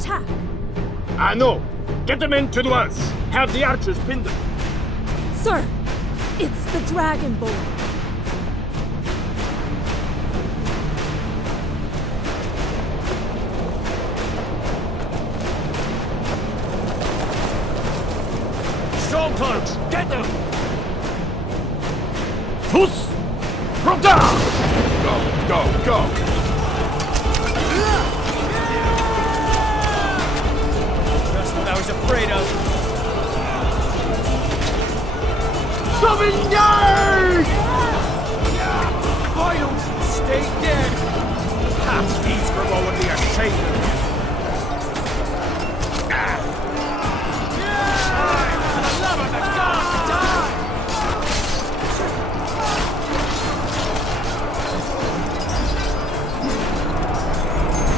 attack. I know. Get the men to the walls. Have the archers pin them. Sir, it's the Dragonborn. Stormcloaks, get them! Puss! From down! Go! Just what I was afraid of. Sauvignon! Vitals, stay dead! Half these Grimo would be ashamed of you. For the love of the gods, die!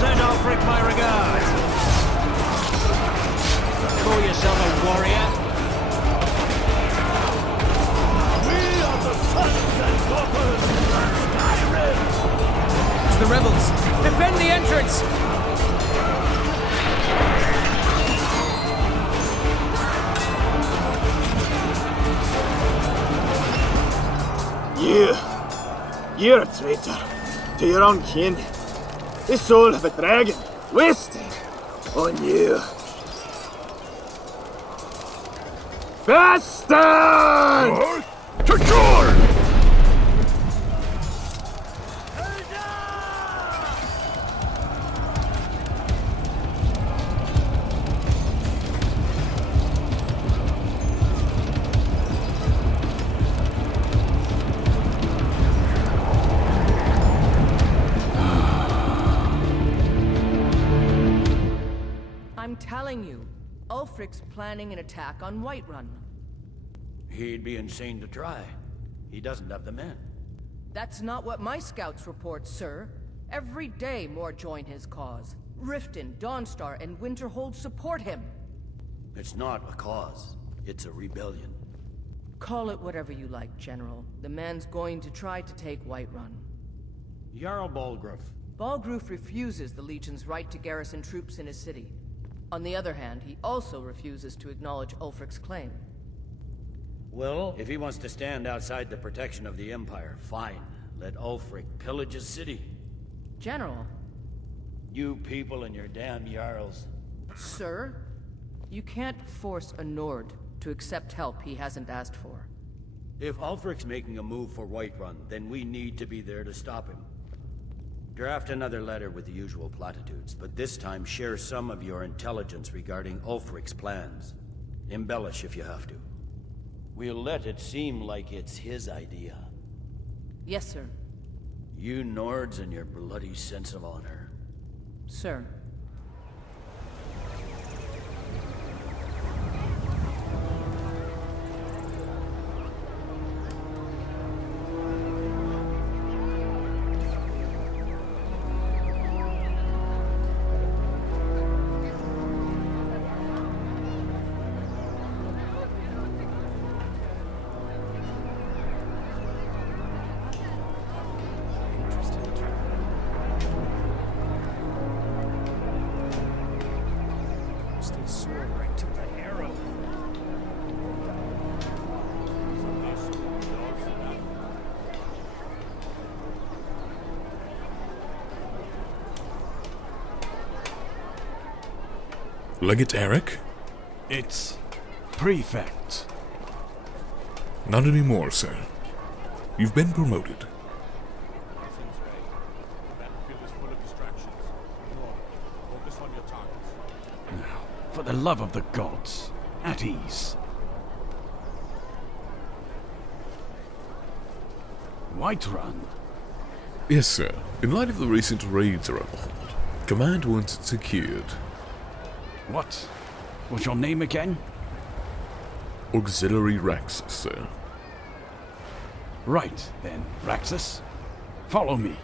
Send Ulfric my regards. Call yourself a warrior? It's the rebels! Defend the entrance! You're a traitor to your own kin. The soul of a dragon wasted on you. Bastard! To shore! I'm telling you, Ulfric's planning an attack on Whiterun. He'd be insane to try. He doesn't have the men. That's not what my scouts report, sir. Every day more join his cause. Riften, Dawnstar, and Winterhold support him. It's not a cause. It's a rebellion. Call it whatever you like, General. The man's going to try to take Whiterun. Jarl Balgruuf. Balgruuf refuses the Legion's right to garrison troops in his city. On the other hand, he also refuses to acknowledge Ulfric's claim. Well, if he wants to stand outside the protection of the Empire, fine. Let Ulfric pillage his city. General. You people and your damn Jarls. Sir, you can't force a Nord to accept help he hasn't asked for. If Ulfric's making a move for Whiterun, then we need to be there to stop him. Draft another letter with the usual platitudes, but this time share some of your intelligence regarding Ulfric's plans. Embellish if you have to. We'll let it seem like it's his idea. Yes, sir. You Nords and your bloody sense of honor. Sir. Legate Eric? It's Prefect. Not anymore, sir. You've been promoted. Now, for the love of the gods, at ease. Whiterun? Yes, sir. In light of the recent raids around the Hold, Command wants it secured. What? What's your name again? Auxiliary Raxus, sir. Right, then, Raxus. Follow me.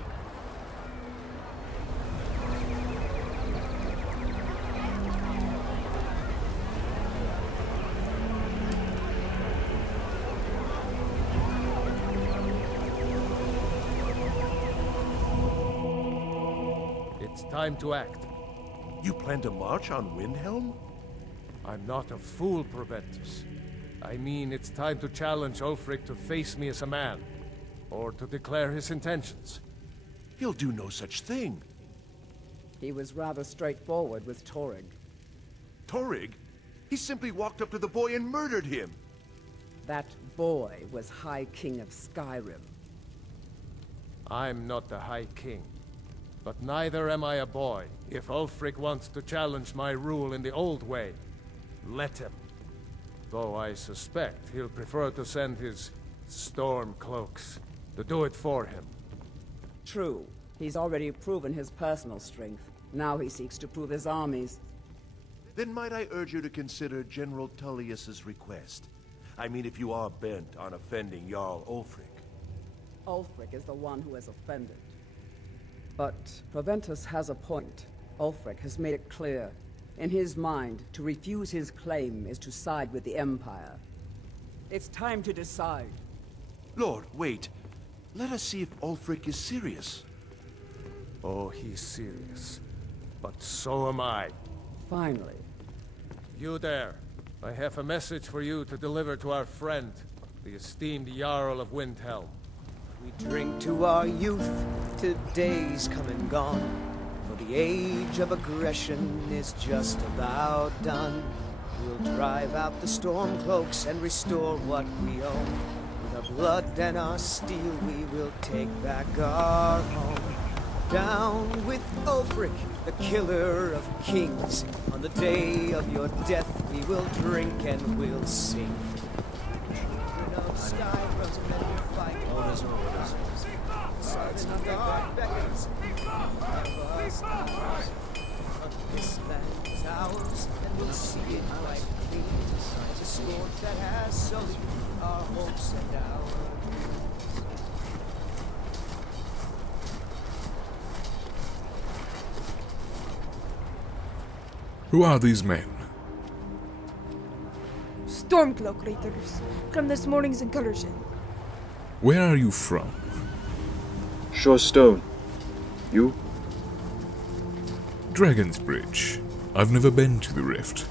It's time to act. You plan to march on Windhelm? I'm not a fool, Proventus. I mean, it's time to challenge Ulfric to face me as a man, or to declare his intentions. He'll do no such thing. He was rather straightforward with Torrig. Torrig? He simply walked up to the boy and murdered him. That boy was High King of Skyrim. I'm not the High King, but neither am I a boy. If Ulfric wants to challenge my rule in the old way, let him. Though I suspect he'll prefer to send his storm cloaks to do it for him. True. He's already proven his personal strength. Now he seeks to prove his armies. Then might I urge you to consider General Tullius's request? I mean, if you are bent on offending Jarl Ulfric. Ulfric is the one who has offended. But Proventus has a point. Ulfric has made it clear. In his mind, to refuse his claim is to side with the Empire. It's time to decide. Lord, wait. Let us see if Ulfric is serious. Oh, he's serious. But so am I. Finally. You there. I have a message for you to deliver to our friend, the esteemed Jarl of Windhelm. We drink to our youth, to days come and gone. For the age of aggression is just about done. We'll drive out the Stormcloaks and restore what we own. With our blood and our steel we will take back our home. Down with Ulfric, the killer of kings. On the day of your death we will drink and we'll sing. Children of Skyrim, men will fight. Orders. Southern guard beckons. Never stops. This land is ours, and we'll see it right clean. It's a sword that has sullied our hopes and ours. Who are these men? Stormcloak raiders from this morning's incursion. Where are you from? Shorestone. You? Dragon's Bridge. I've never been to the Rift.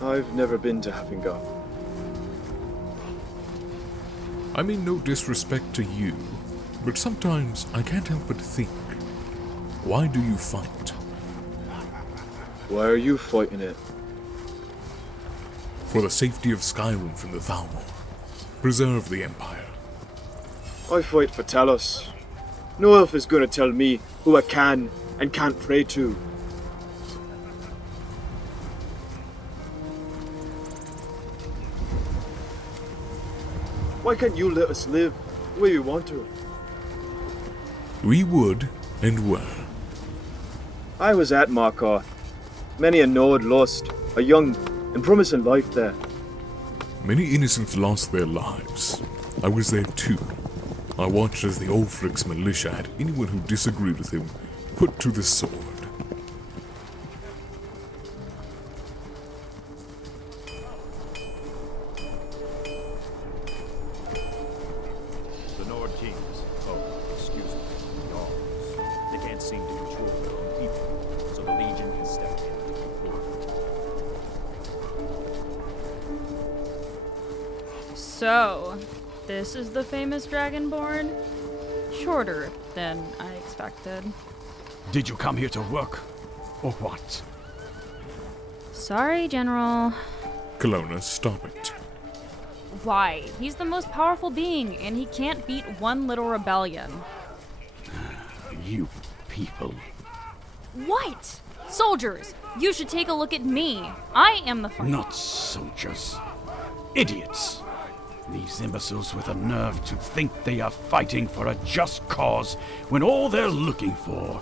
I've never been to Havengard. I mean no disrespect to you, but sometimes I can't help but think, why do you fight? Why are you fighting it? For the safety of Skyrim from the Thalmor. Preserve the Empire. I fight for Talos. No elf is gonna tell me who I can and can't pray to. Why can't you let us live the way we want to? We would and were. I was at Markarth. Many a Nord lost a young and promising life there. Many innocents lost their lives. I was there too. I watched as the Ulfric's militia had anyone who disagreed with him put to the sword. The Nord Kings. Oh, excuse me. Jarls. They can't seem to control their own people, so the Legion has stepped in. So, this is the famous Dragonborn? Shorter than I expected. Did you come here to work, or what? Sorry, General. Kelowna, stop it. Why? He's the most powerful being, and he can't beat one little rebellion. You people. What? Soldiers, you should take a look at me. I am the fighter. Not soldiers. Idiots. These imbeciles with the nerve to think they are fighting for a just cause when all they're looking for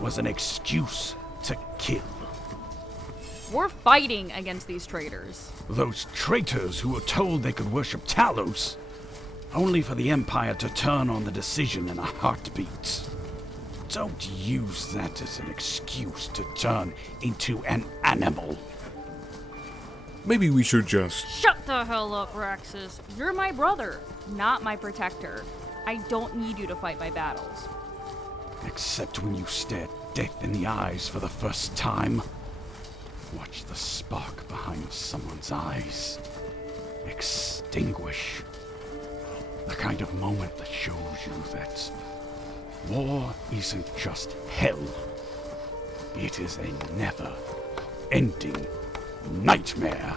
was an excuse to kill. We're fighting against these traitors. Those traitors who were told they could worship Talos, only for the Empire to turn on the decision in a heartbeat. Don't use that as an excuse to turn into an animal. Maybe we should just... Shut the hell up, Raxus. You're my brother, not my protector. I don't need you to fight my battles. Except when you stare death in the eyes for the first time. Watch the spark behind someone's eyes extinguish. The kind of moment that shows you that war isn't just hell. It is a never-ending nightmare.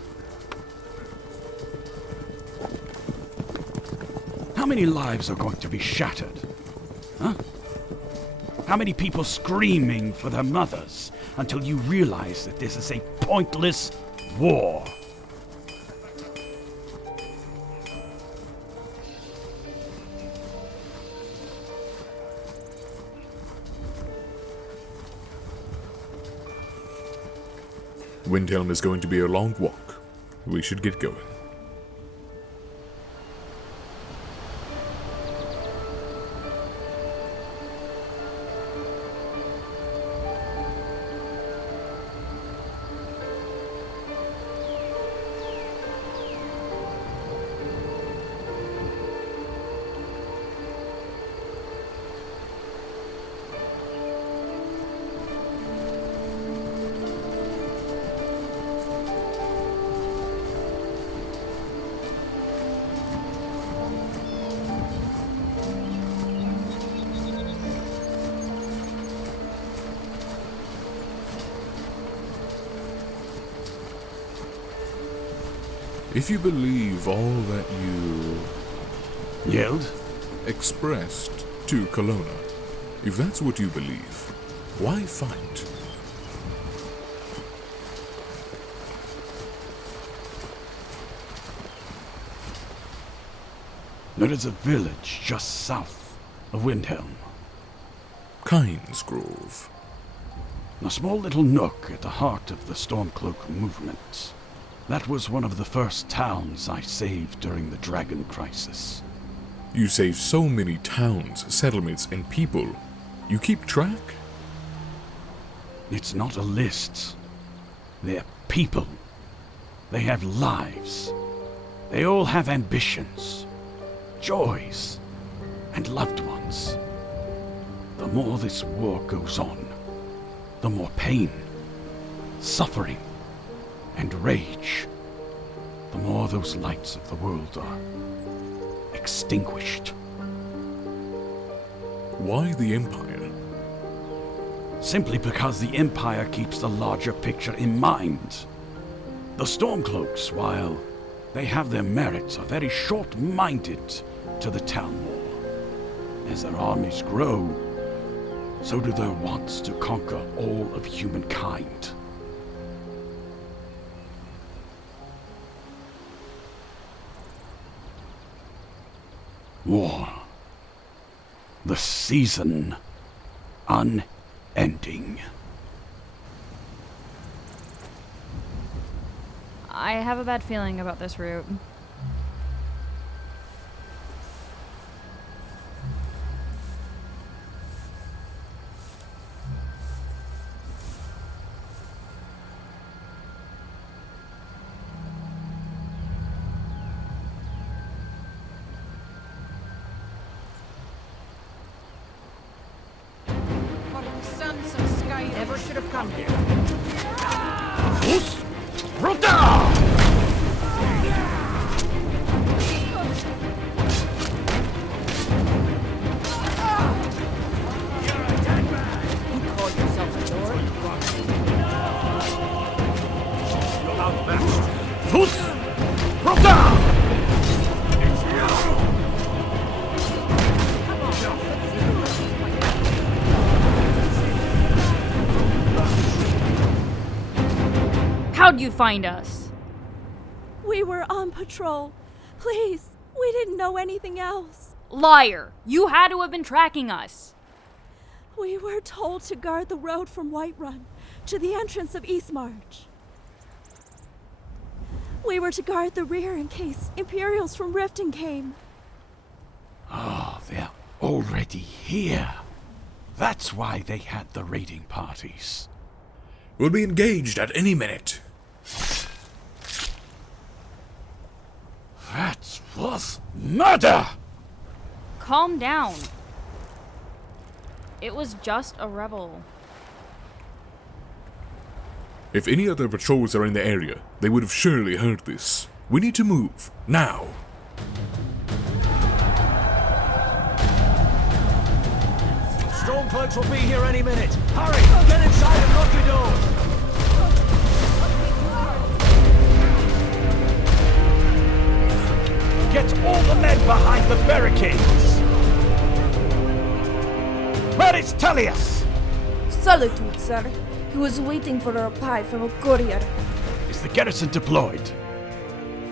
How many lives are going to be shattered? Huh? How many people screaming for their mothers until you realize that this is a pointless war? Windhelm is going to be a long walk. We should get going. If you believe all that you yelled, expressed to Kelowna, if that's what you believe, why fight? There is a village just south of Windhelm. Kynes Grove. A small little nook at the heart of the Stormcloak movement. That was one of the first towns I saved during the Dragon Crisis. You saved so many towns, settlements, and people. You keep track? It's not a list. They're people. They have lives. They all have ambitions, joys, and loved ones. The more this war goes on, the more pain, suffering, and rage, the more those lights of the world are extinguished. Why the Empire? Simply because the Empire keeps the larger picture in mind. The Stormcloaks, while they have their merits, are very short-minded to the town war. As their armies grow, so do their wants to conquer all of humankind. War. The season unending. I have a bad feeling about this route. Never should have come here. You call yourself a lord? You're outmatched. How'd you find us? We were on patrol. Please, we didn't know anything else. Liar! You had to have been tracking us. We were told to guard the road from Whiterun to the entrance of Eastmarch. We were to guard the rear in case Imperials from Riften came. Oh, they're already here. That's why they had the raiding parties. We'll be engaged at any minute. That was murder! Calm down. It was just a rebel. If any other patrols are in the area, they would have surely heard this. We need to move, now. Stormcloaks will be here any minute. Hurry! Get inside and lock your door! Get all the men behind the barricades! Where is Tullius? Solitude, sir. He was waiting for a reply from a courier. Is the garrison deployed?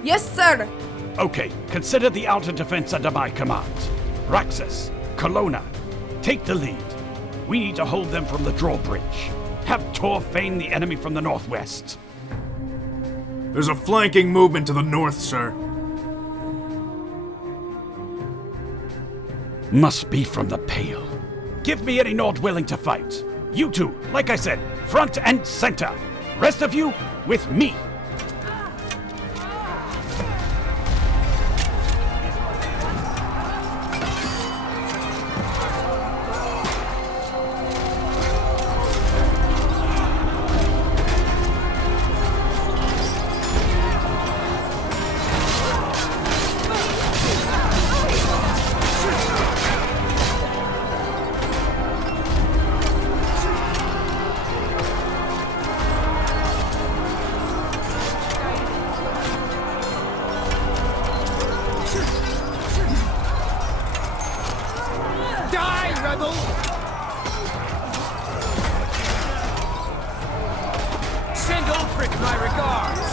Yes, sir! Okay, consider the outer defense under my command. Raxus, Colonna, take the lead. We need to hold them from the drawbridge. Have Tor feign the enemy from the northwest. There's a flanking movement to the north, sir. Must be from the Pale. Give me any Nord willing to fight. You two, like I said, front and center. Rest of you, with me. Send Ulfric my regards!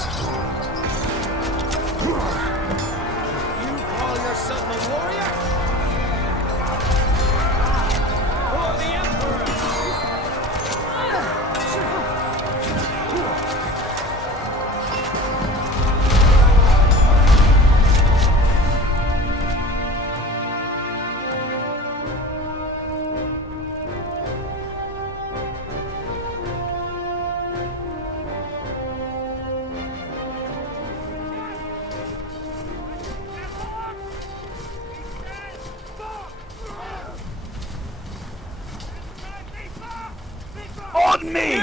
You call yourself a warrior? For the Emperor! On me!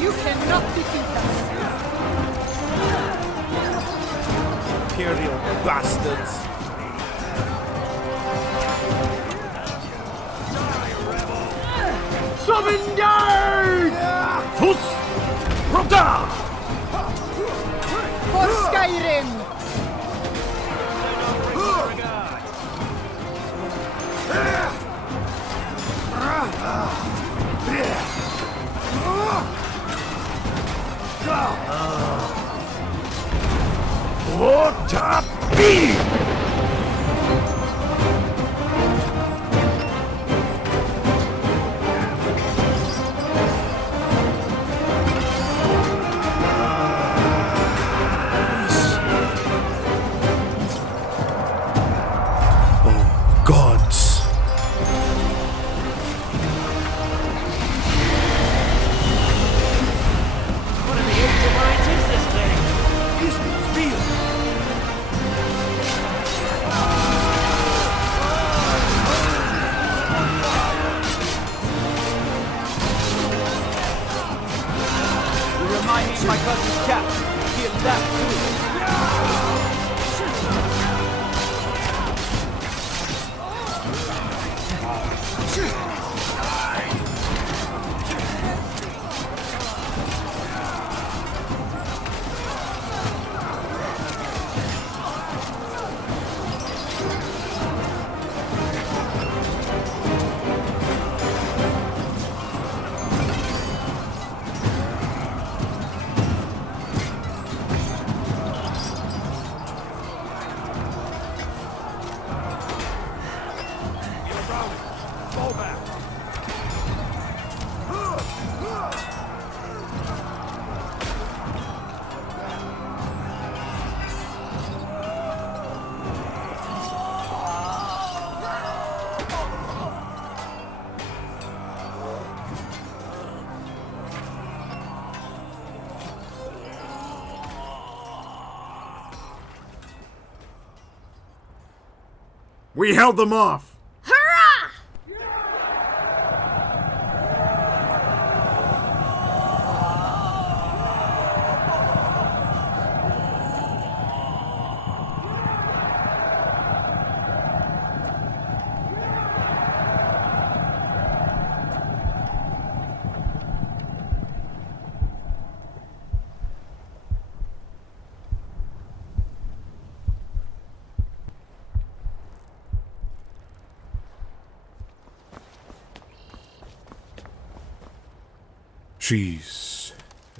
You cannot defeat us! Imperial bastards! Sovngarde! Hus! Roda! For Skyrim! What a beat! We held them off. Hurrah!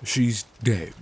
She's dead.